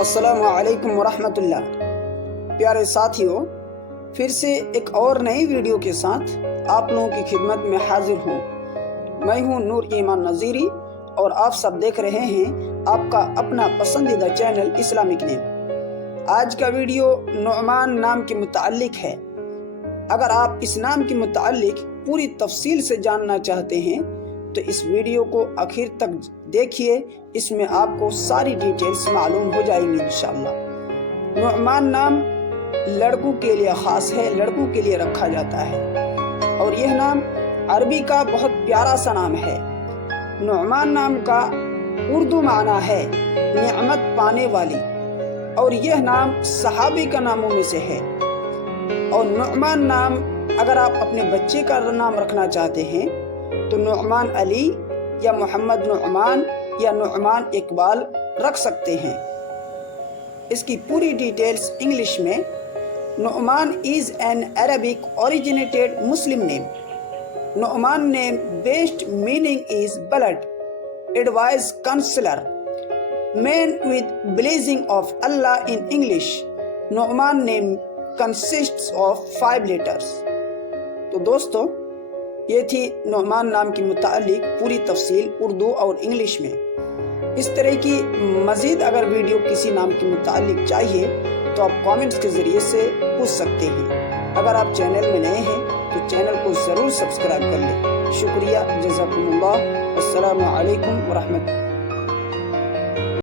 السلام علیکم ورحمۃ اللہ۔ پیارے ساتھیوں، پھر سے ایک اور نئی ویڈیو کے ساتھ آپ لوگوں کی خدمت میں حاضر ہوں۔ میں ہوں نور ایمان نذیری اور آپ سب دیکھ رہے ہیں آپ کا اپنا پسندیدہ چینل اسلامک نیم۔ آج کا ویڈیو نعمان نام کے متعلق ہے۔ اگر آپ اس نام کے متعلق پوری تفصیل سے جاننا چاہتے ہیں تو اس ویڈیو کو آخر تک دیکھیے، اس میں آپ کو ساری ڈیٹیلز معلوم ہو جائیں گی انشاءاللہ۔ نعمان نام لڑکوں کے لیے خاص ہے، لڑکوں کے لیے رکھا جاتا ہے، اور یہ نام عربی کا بہت پیارا سا نام ہے۔ نعمان نام کا اردو معنی ہے نعمت پانے والی، اور یہ نام صحابی کا ناموں میں سے ہے۔ اور نعمان نام اگر آپ اپنے بچے کا نام رکھنا چاہتے ہیں تو نعمان علی یا محمد نعمان یا نعمان اقبال رکھ سکتے ہیں۔ اس کی پوری ڈیٹیلز انگلش میں: Noman is an Arabic originated Muslim name. Nu'man name based meaning is blood, advice, counselor, man with blessing of Allah in English. Nu'man name consists of 5 letters. تو دوستو، یہ تھی نعمان نام کے متعلق پوری تفصیل اردو اور انگلش میں۔ اس طرح کی مزید اگر ویڈیو کسی نام کے متعلق چاہیے تو آپ کامنٹس کے ذریعے سے پوچھ سکتے ہیں۔ اگر آپ چینل میں نئے ہیں تو چینل کو ضرور سبسکرائب کر لیں۔ شکریہ، جزاکم اللہ۔ السلام علیکم ورحمۃ اللہ۔